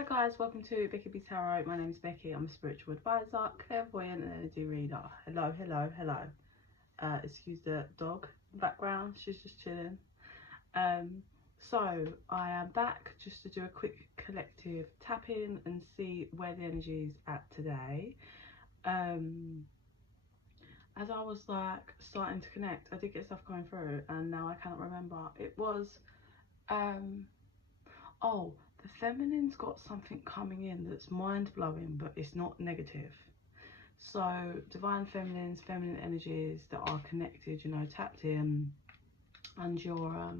Hi guys, welcome to bekibtarot. My name is Becky. I'm a spiritual advisor, clairvoyant and energy reader. Hello, hello, hello. Excuse the dog background, she's just chilling. So I am back just to do a quick collective tap in and see where the energy is at today. As I was like starting to connect, I did get stuff coming through and now I cannot remember. It was oh, the feminine's got something coming in that's mind-blowing, but it's not negative. So divine feminines, feminine energies that are connected, you know, tapped in, and you're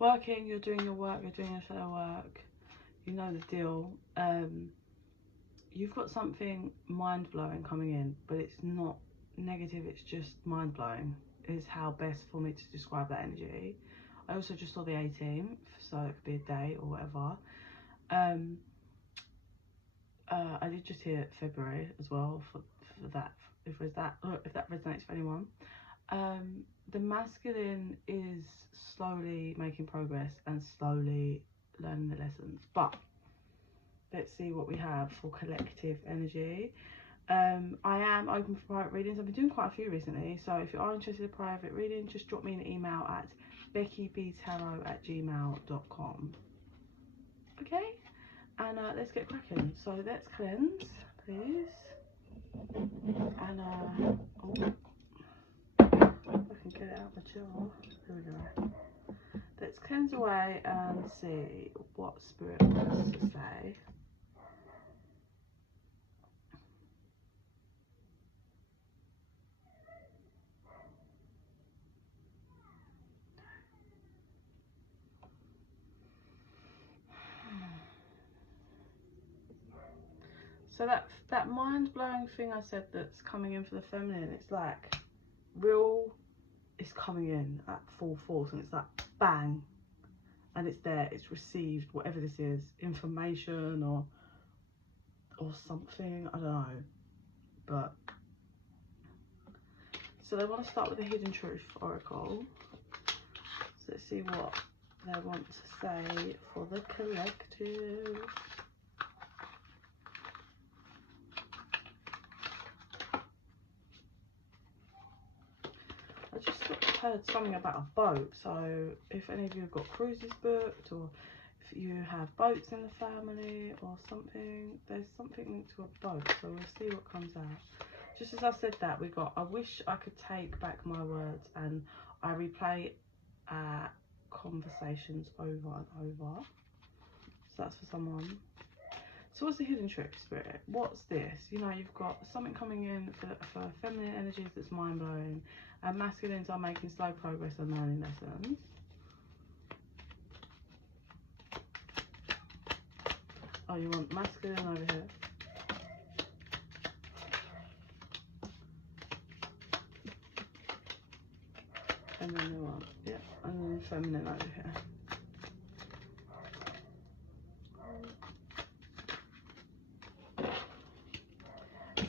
working, you're doing your work, you're doing your shadow work, you know the deal. You've got something mind-blowing coming in, but it's not negative, it's just mind-blowing is how best for me to describe that energy. I also just saw the 18th, so it could be a day or whatever. I did just hear February as well for that, if that resonates for anyone. The masculine is slowly making progress and slowly learning the lessons, but let's see what we have for collective energy. I am open for private readings. I've been doing quite a few recently, so if you are interested in private reading, just drop me an email at bekibtarot@gmail.com. okay, and let's get cracking. So let's cleanse, please, and oh, I can get it out the jar. There we go. Let's cleanse away and see what spirit wants to say. So that mind-blowing thing I said that's coming in for the feminine, it's like real, it's coming in at full force, and it's like bang, and it's there, it's received, whatever this is, information or something, I don't know. But so they want to start with the hidden truth oracle. So let's see what they want to say for the collective. I just heard something about a boat, so if any of you have got cruises booked, or if you have boats in the family or something, there's something linked to a boat, so we'll see what comes out. Just as I said that, we got, I wish I could take back my words, and I replay conversations over and over. So that's for someone. So what's the hidden trick, spirit? What's this? You know, you've got something coming in for feminine energies that's mind-blowing, and masculines are making slow progress and learning lessons. Oh, you want masculine over here. And then you want, yeah, and then feminine over here.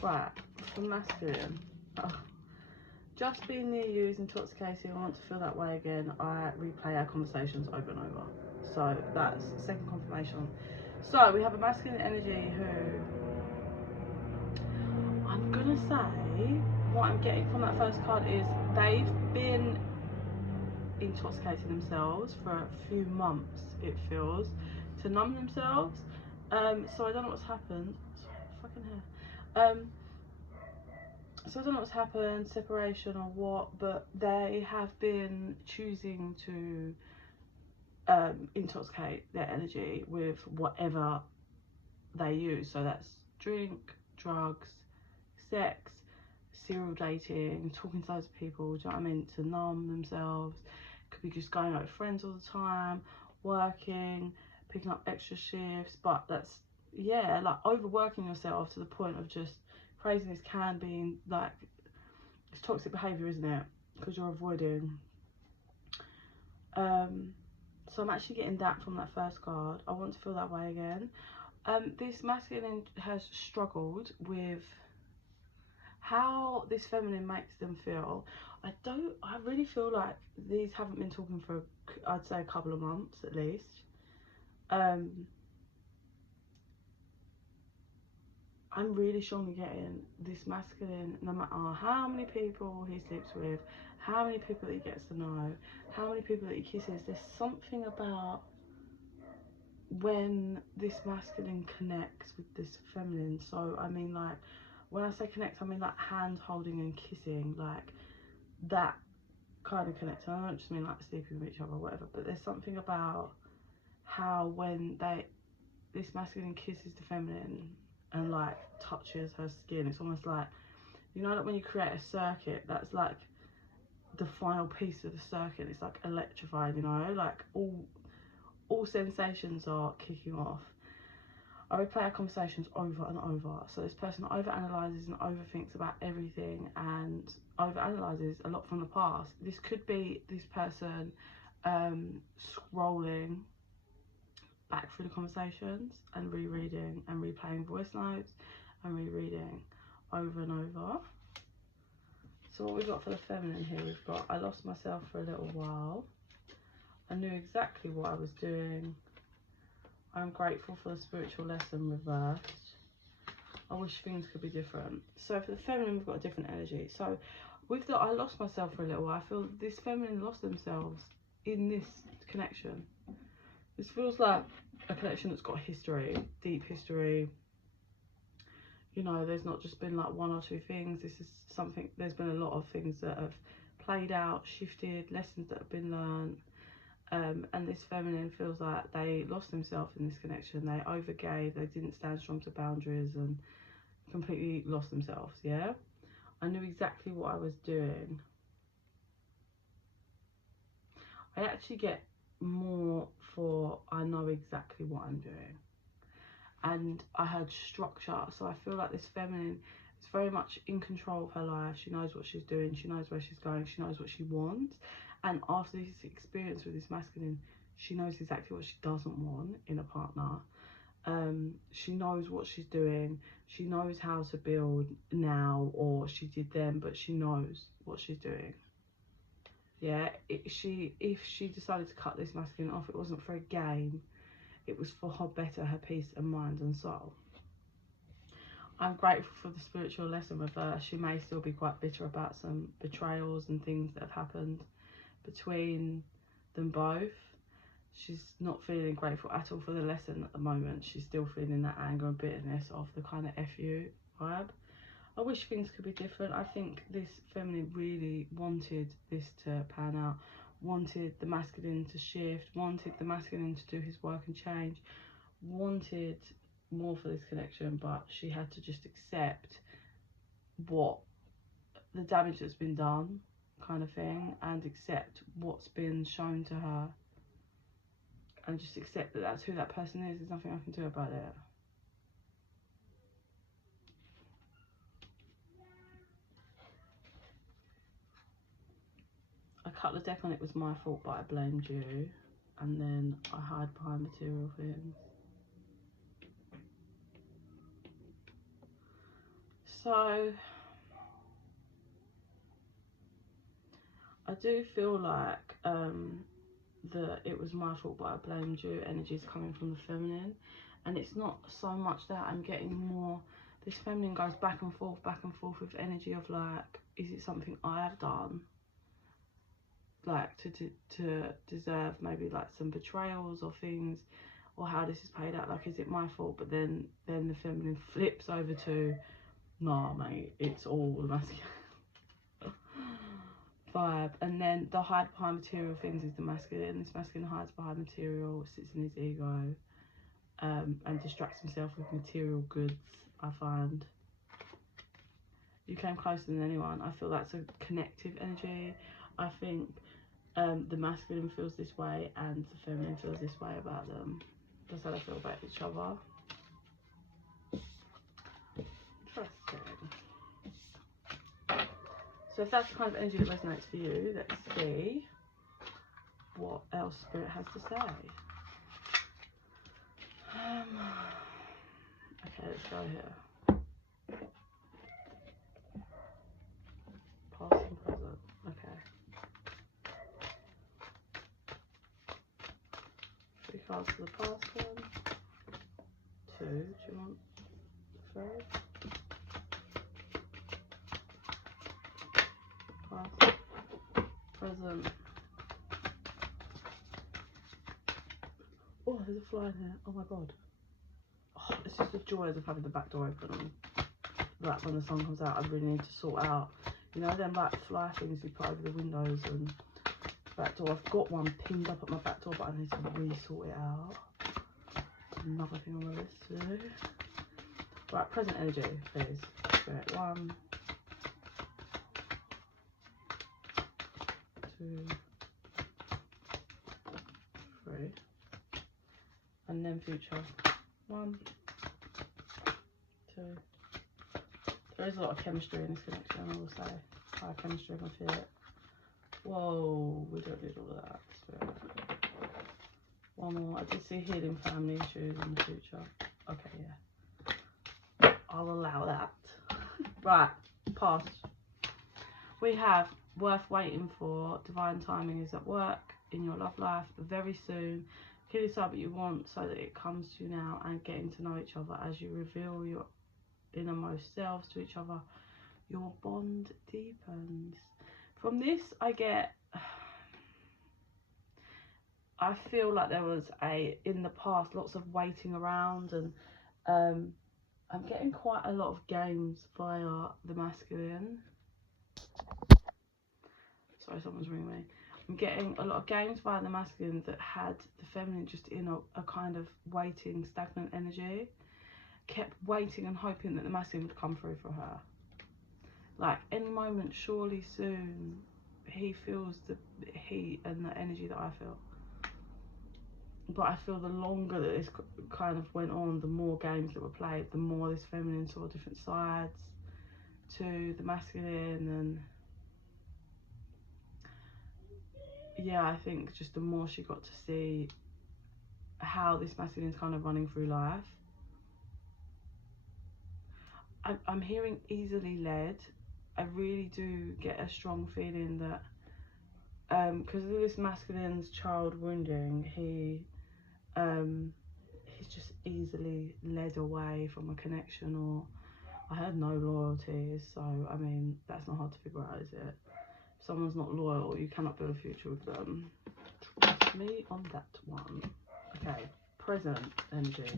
Right, for masculine. Oh. Just being near you is intoxicating. I want to feel that way again. I replay our conversations over and over. So that's second confirmation. So we have a masculine energy who, I'm gonna say, what I'm getting from that first card is they've been intoxicating themselves for a few months, it feels, to numb themselves. So I don't know what's happened. Fucking hair. So I don't know what's happened, separation or what, but they have been choosing to intoxicate their energy with whatever they use. So that's drink, drugs, sex, serial dating, talking to loads of people, do you know what I mean, to numb themselves. Could be just going out with friends all the time, working, picking up extra shifts, but that's, yeah, like overworking yourself to the point of just craziness can be like, it's toxic behaviour, isn't it? Because you're avoiding. So I'm actually getting that from that first card. I want to feel that way again. This masculine has struggled with how this feminine makes them feel. I really feel like these haven't been talking for, I'd say, a couple of months at least. I'm really strongly getting this masculine, no matter how many people he sleeps with, how many people that he gets to know, how many people that he kisses, there's something about when this masculine connects with this feminine. So I mean, like, when I say connect, I mean like hand holding and kissing, like that kind of connection. I don't just mean like sleeping with each other or whatever, but there's something about how when this masculine kisses the feminine and like touches her skin, it's almost like, you know, like when you create a circuit, that's like the final piece of the circuit. It's like electrified, you know, like all sensations are kicking off. I replay our conversations over and over. So this person overanalyzes and overthinks about everything and overanalyzes a lot from the past. This could be this person scrolling back through the conversations and rereading and replaying voice notes and rereading over and over. So what we've got for the feminine here, we've got, I lost myself for a little while. I knew exactly what I was doing. I'm grateful for the spiritual lesson reversed. I wish things could be different. So for the feminine, we've got a different energy. So with the I lost myself for a little while, I feel this feminine lost themselves in this connection. This feels like a connection that's got history, deep history. You know, there's not just been like one or two things. This is something, there's been a lot of things that have played out, shifted, lessons that have been learned. And this feminine feels like they lost themselves in this connection. They overgave, they didn't stand strong to boundaries and completely lost themselves, yeah? I knew exactly what I was doing. I actually get more for I know exactly what I'm doing. And I heard structure, so I feel like this feminine is very much in control of her life. She knows what she's doing, she knows where she's going, she knows what she wants. And after this experience with this masculine, she knows exactly what she doesn't want in a partner. She knows what she's doing, she knows how to build now, or she did then, but she knows what she's doing. Yeah, if she decided to cut this masculine off, it wasn't for a game, it was for her better, her peace and mind and soul. I'm grateful for the spiritual lesson reverse. She may still be quite bitter about some betrayals and things that have happened between them both. She's not feeling grateful at all for the lesson at the moment. She's still feeling that anger and bitterness of the kind of FU vibe. I wish things could be different. I think this feminine really wanted this to pan out, wanted the masculine to shift, wanted the masculine to do his work and change, wanted more for this connection, but she had to just accept what the damage that's been done, kind of thing, and accept what's been shown to her, and just accept that that's who that person is. There's nothing I can do about it. I cut the deck on it was my fault, but I blamed you, and then I hide behind material things. So I do feel like that it was my fault, but I blamed you. Energy's coming from the feminine, and it's not so much that I'm getting more. This feminine goes back and forth with energy of like, is it something I have done, like to deserve maybe like some betrayals or things, or how this is played out, like is it my fault? But then the feminine flips over to, nah mate, it's all the masculine vibe. And then the hide behind material things is the masculine. This masculine hides behind material, sits in his ego, and distracts himself with material goods. I find you came closer than anyone. I feel that's a connective energy. I think the masculine feels this way and the feminine feels this way about them. That's how they feel about each other. Interesting. So if that's the kind of energy that resonates for you, let's see what else Spirit has to say. Okay, let's go here. Past and present. Okay. 3 cards for the past one. 2. Do you want 3? doesn't. Oh, there's a fly in here. Oh my god. Oh, it's just the joys of having the back door open. And like when the sun comes out, I really need to sort out, you know, them like fly things you put over the windows and back door. I've got one pinned up at my back door, but I need to really sort it out. Another thing on the list to do. Right, present energy, please. Spirit. 1, 2, 3. And then future. 1, 2. There is a lot of chemistry in this connection, I will say. High chemistry, I feel it. Whoa, we don't need all of that. Spirit. 1 more. I did see healing family issues in the future. Okay, yeah. I'll allow that. Right, past. We have worth waiting for. Divine timing is at work in your love life very soon. Kill decide what you want so that it comes to you now, and getting to know each other as you reveal your innermost selves to each other. Your bond deepens. From this, I feel like there was in the past, lots of waiting around, and I'm getting quite a lot of games via the masculine. Sorry, someone's ringing me. I'm getting a lot of games via the masculine that had the feminine just in a kind of waiting, stagnant energy. Kept waiting and hoping that the masculine would come through for her. Like, any moment, surely soon, he feels the heat and the energy that I feel. But I feel the longer that this kind of went on, the more games that were played, the more this feminine saw different sides to the masculine. And yeah, I think just the more she got to see how this masculine's kind of running through life. I'm hearing easily led. I really do get a strong feeling that because of this masculine's child wounding, he's just easily led away from a connection, or I heard no loyalty, so I mean that's not hard to figure out, is it? If someone's not loyal, you cannot build a future with them. Trust me on that one. Okay, present energy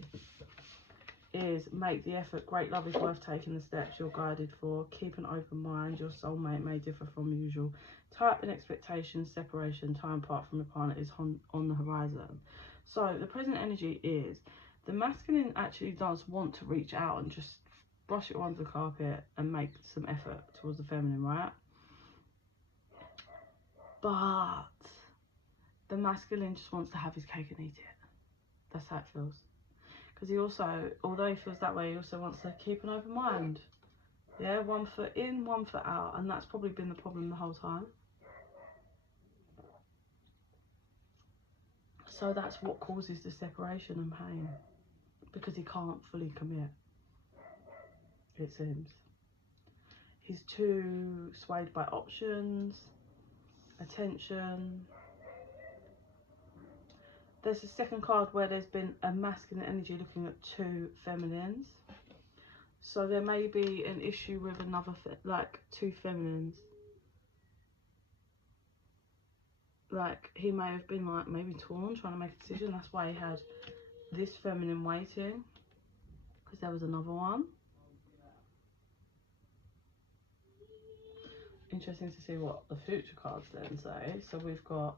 is make the effort. Great love is worth taking the steps you're guided for. Keep an open mind. Your soulmate may differ from usual. Tie up in expectations. Separation, time apart from your partner is on the horizon. So the present energy is the masculine actually does want to reach out and just brush it onto the carpet and make some effort towards the feminine, right? But the masculine just wants to have his cake and eat it. That's how it feels. Because he also, although he feels that way, he also wants to keep an open mind. Yeah, 1 foot in, 1 foot out. And that's probably been the problem the whole time. So that's what causes the separation and pain. Because he can't fully commit, it seems. He's too swayed by options, attention. There's a second card where there's been a masculine energy looking at 2 feminines. So there may be an issue with another, like 2 feminines. Like he may have been like maybe torn, trying to make a decision. That's why he had this feminine waiting, because there was another one. Interesting to see what the future cards then say. So we've got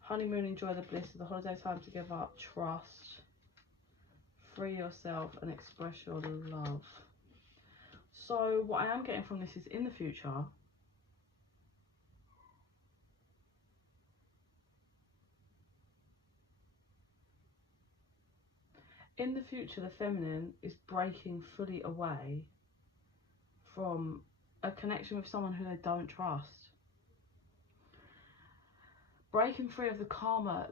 honeymoon, enjoy the bliss of the holiday time together, trust, free yourself and express your love. So what I am getting from this is in the future, the feminine is breaking fully away from a connection with someone who they don't trust. Breaking free of the karma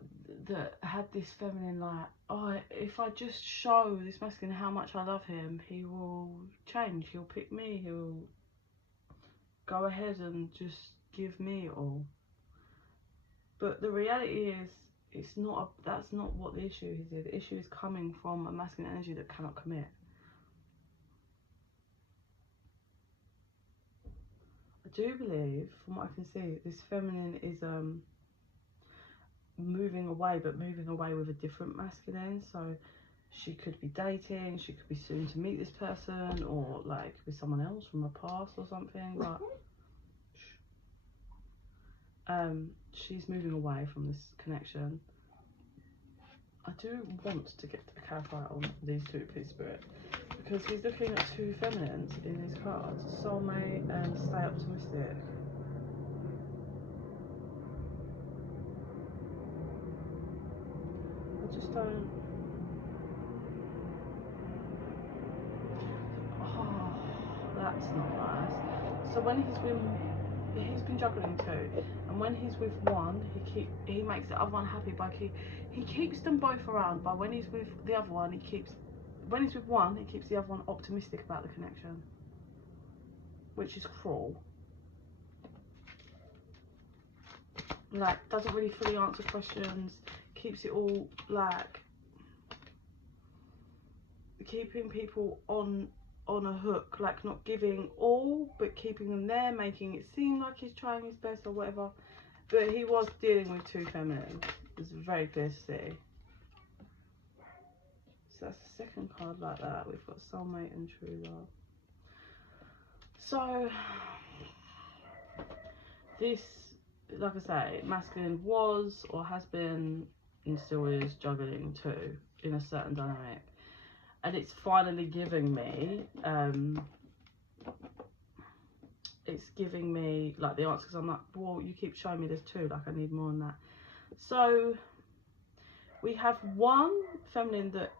that had this feminine like, oh, if I just show this masculine how much I love him, he will change, he'll pick me, he'll go ahead and just give me it all. But the reality is, that's not what the issue is here. The issue is coming from a masculine energy that cannot commit. I do believe, from what I can see, this feminine is moving away, but moving away with a different masculine. So she could be dating, she could be soon to meet this person, or like with someone else from her past or something. But she's moving away from this connection. I do want to get a clarifier on these two, please, Spirit, because he's looking at two feminines in his cards, soulmate and stay optimistic. I just don't. Oh, that's not nice. So when he's been juggling two, and when he's with one, he makes the other one happy by he keeps them both around. But when he's with the other one, when he's with one, he keeps the other one optimistic about the connection, which is cruel. Like, doesn't really fully answer questions, keeps it all like keeping people on a hook, like not giving all but keeping them there, making it seem like he's trying his best or whatever. But he was dealing with two feminines. It's very clear to see. So that's the second card like that. We've got soulmate and true love. So this, like I say, masculine was or has been and still is juggling two in a certain dynamic. And it's finally giving me, it's giving me like the answers. I'm like, well, you keep showing me there's two, like I need more than that. So we have one feminine that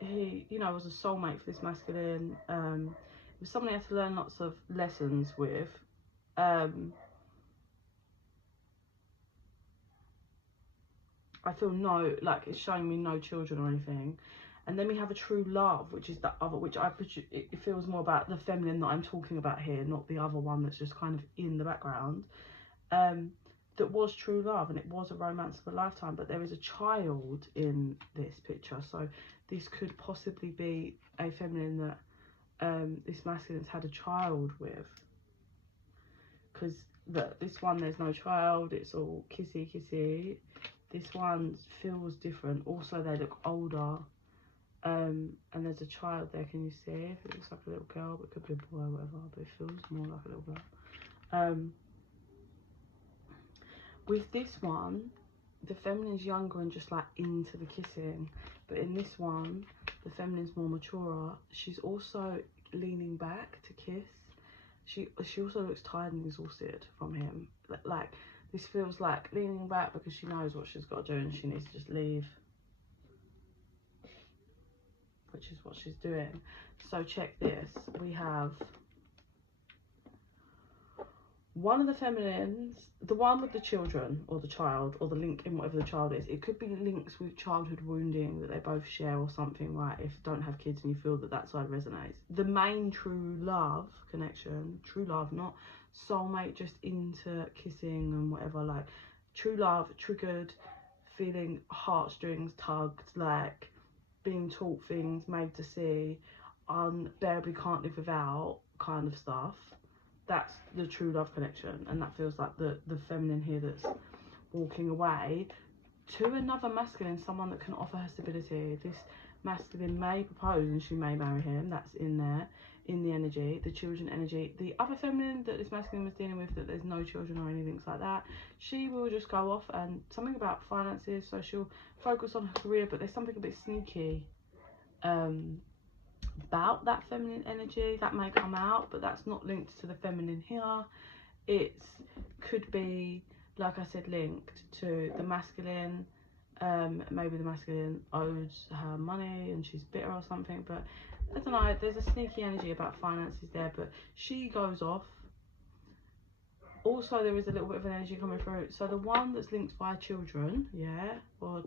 he, you know, was a soulmate for this masculine. It was someone he had to learn lots of lessons with. I feel no, like it's showing me no children or anything. And then we have a true love, which is the other, which it feels more about the feminine that I'm talking about here, not the other one that's just kind of in the background. That was true love, and it was a romance of a lifetime, but there is a child in this picture. So this could possibly be a feminine that this masculine's had a child with. Because this one, there's no child, it's all kissy kissy. This one feels different. Also, they look older. And there's a child there, can you see? It looks like a little girl, but it could be a boy or whatever, but it feels more like a little girl. With this one, the feminine's younger and just like into the kissing, but in this one, the feminine's more mature. She's also leaning back to kiss. She also looks tired and exhausted from him. Like, this feels like leaning back because she knows what she's got to do and she needs to just leave, which is what she's doing. So check this. We have one of the feminines, the one with the children or the child or the link in whatever the child is. It could be links with childhood wounding that they both share or something, right? If you don't have kids and you feel that side resonates. The main true love connection, true love, not soulmate just into kissing and whatever, like true love triggered, feeling heartstrings tugged, like being taught things, made to see, unbearably can't live without kind of stuff. That's the true love connection, and that feels like the feminine here that's walking away to another masculine, someone that can offer her stability. This masculine may propose and she may marry him. That's in there, in the energy, the children energy. The other feminine that this masculine was dealing with, that there's no children or anything like that, she will just go off and something about finances, so she'll focus on her career, but there's something a bit sneaky about that feminine energy that may come out, but that's not linked to the feminine here. It could be, like I said, linked to the masculine. Maybe the masculine owes her money and she's bitter or something, but I don't know, there's a sneaky energy about finances there, but she goes off. Also, there is a little bit of an energy coming through. So the one that's linked via children, yeah, or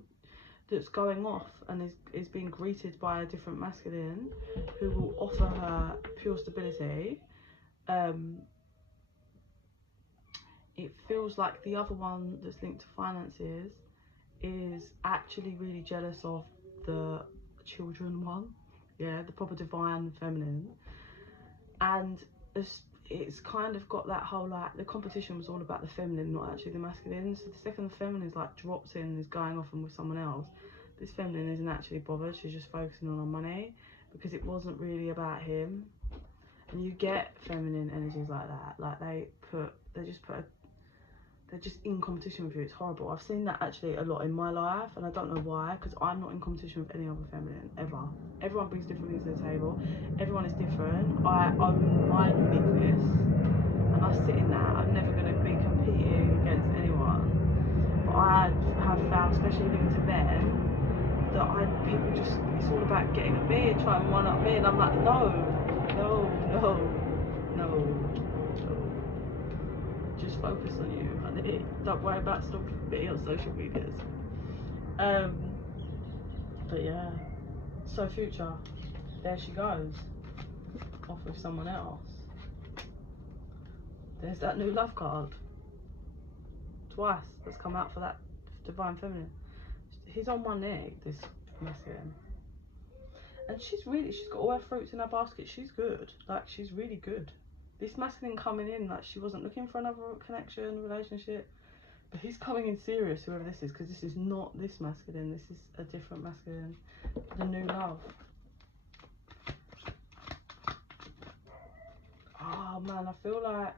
that's going off and is being greeted by a different masculine who will offer her pure stability. It feels like the other one that's linked to finances is actually really jealous of the children one, yeah, the proper divine feminine, and it's kind of got that whole, like, the competition was all about the feminine, not actually the masculine. So the second the feminine is like drops in and is going off and with someone else, this feminine isn't actually bothered. She's just focusing on her money, because it wasn't really about him. And you get feminine energies like that, like they're just in competition with you. It's horrible. I've seen that actually a lot in my life, and I don't know why, because I'm not in competition with any other feminine ever. Everyone brings different things to the table. Everyone is different. I own my uniqueness, and I sit in that. I'm never going to be competing against anyone. But I have found, especially linked to men, that people just, it's all about getting at me and trying to one up me, and I'm like, no. Just focus on you, honey. Don't worry about stalking me on social medias. But yeah, so future, there she goes, off with someone else. There's that new love card, twice, that's come out for that divine feminine. He's on one leg, this masculine, and she's got all her fruits in her basket. She's good, like, she's really good. This masculine coming in, like, she wasn't looking for another connection, relationship, but he's coming in serious, whoever this is, because this is not this masculine, this is a different masculine, the new love. Oh man, I feel like,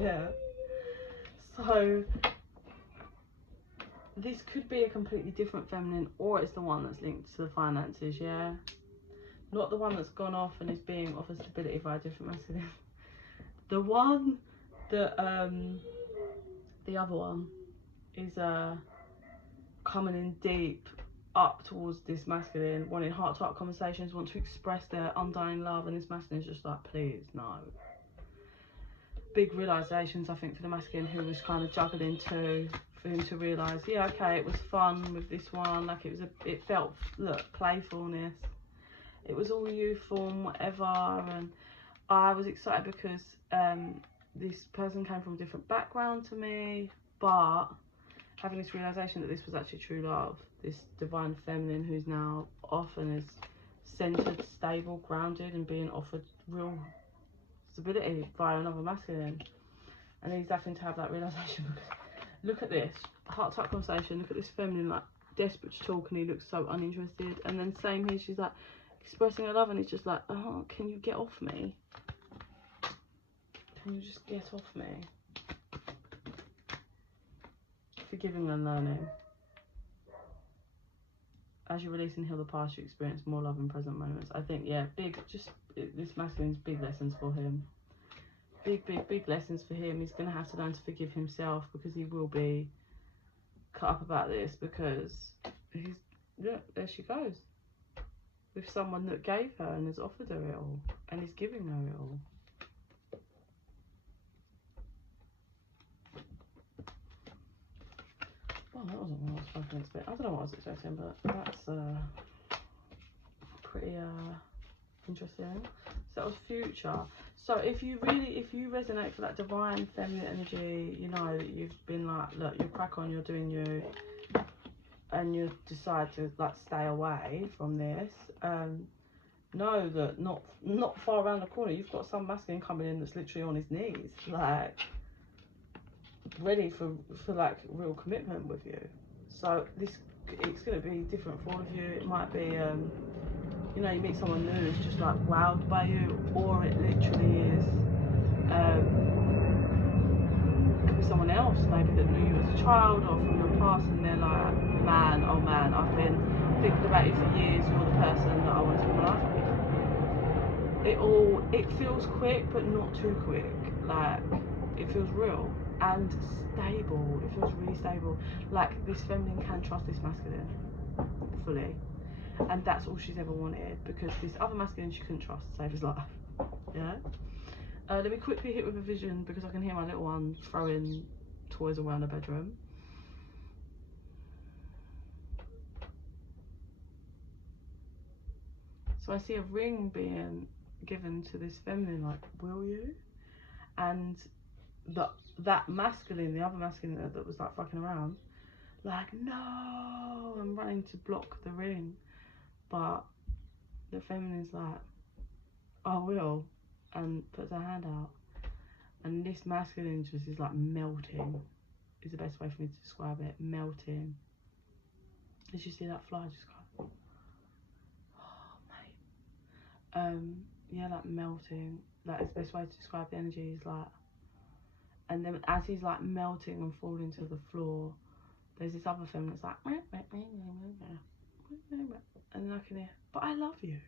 yeah, so this could be a completely different feminine, or it's the one that's linked to the finances, yeah? Not the one that's gone off and is being offered stability by a different masculine. The one that, the other one is coming in deep up towards this masculine, wanting heart-to-heart conversations, want to express their undying love, and this masculine is just like, please, no. Big realizations, I think, for the masculine, who was kind of juggling too, for him to realise, yeah, okay, it was fun with this one, like, it felt, look, playfulness. It was all youthful and whatever, and I was excited because this person came from a different background to me, but having this realisation that this was actually true love, this divine feminine who's now off and is centred, stable, grounded, and being offered real stability by another masculine. And he's having to have that realisation, because look at this, heart-to-heart conversation, look at this feminine, like, desperate to talk, and he looks so uninterested. And then same here, she's like expressing her love, and he's just like, oh, can you get off me? Can you just get off me? Forgiving and learning. As you release and heal the past, you experience more love in present moments. I think, yeah, this masculine's big lessons for him. Big lessons for him. He's going to have to learn to forgive himself, because he will be cut up about this, because he's, look, there she goes. With someone that gave her and has offered her it all, and is giving her it all. Well, that wasn't what I was fucking expecting. I don't know what I was expecting, but that's pretty interesting. So that was future. So if you resonate for that divine feminine energy, you know that you've been like, look, you crack on, you're doing you, and you decide to, like, stay away from this, know that not far around the corner you've got some masculine coming in that's literally on his knees, like, ready for like real commitment with you. So it's going to be different for all of you. It might be you know, you meet someone new who's just like wowed by you, or it literally is could be someone else maybe that knew you as a child or from your past, and they're like, man, oh man, I've been thinking about you for years, you're the person that I want to spend my life with. It feels quick, but not too quick. Like, it feels real and stable. It feels really stable. Like, this feminine can trust this masculine fully, and that's all she's ever wanted, because this other masculine she couldn't trust to save his life. Yeah. Let me quickly hit with a vision, because I can hear my little one throwing toys around the bedroom. So I see a ring being given to this feminine, like, will you? And that masculine, the other masculine that was like fucking around, like, no, I'm running to block the ring. But the feminine's like, I will. and puts her hand out, and this masculine just is like melting, is the best way for me to describe it. Melting. Did you see that fly just go? Oh mate. Yeah, like melting. Like, it's the best way to describe the energy is like, and then as he's like melting and falling to the floor, there's this other film that's like, and then I can hear, but I love you,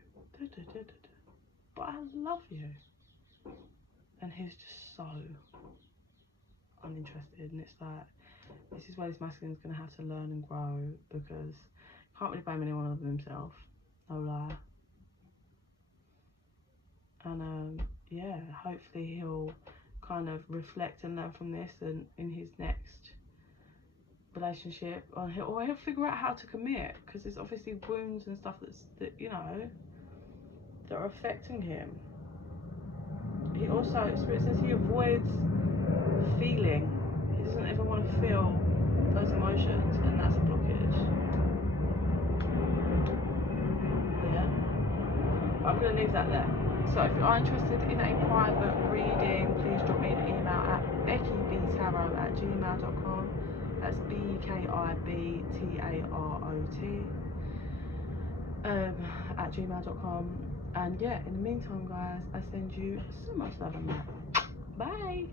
but I love you, and he's just so uninterested, and it's like, this is where this masculine's gonna have to learn and grow, because can't really blame anyone other than himself, no lie. And yeah, hopefully he'll kind of reflect and learn from this, and in his next relationship, or he'll figure out how to commit, because there's obviously wounds and stuff that you know, that are affecting him. He also, Spirit says, he avoids feeling. He doesn't ever want to feel those emotions, and that's a blockage. Yeah. But I'm going to leave that there. So if you are interested in a private reading, please drop me an email at bekibtarot@gmail.com. That's bekibtarot @gmail.com. And yeah, in the meantime, guys, I send you so much love and light. Bye.